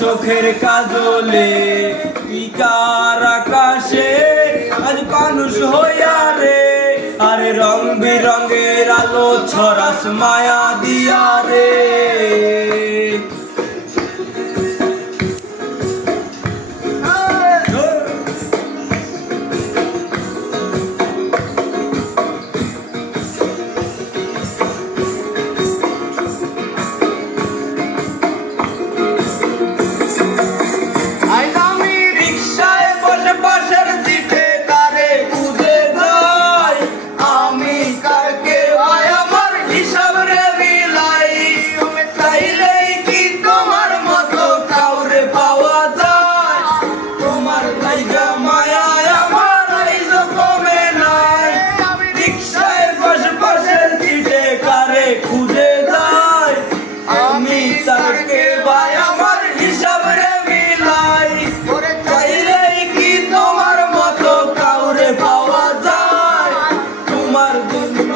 চোখের কাজলে পিকার আকাশে আজ মানুষ হইয়া রে, আরে রং বেরঙের আলো ছড়াস মায়া দিয়া রে। তোমার জন্য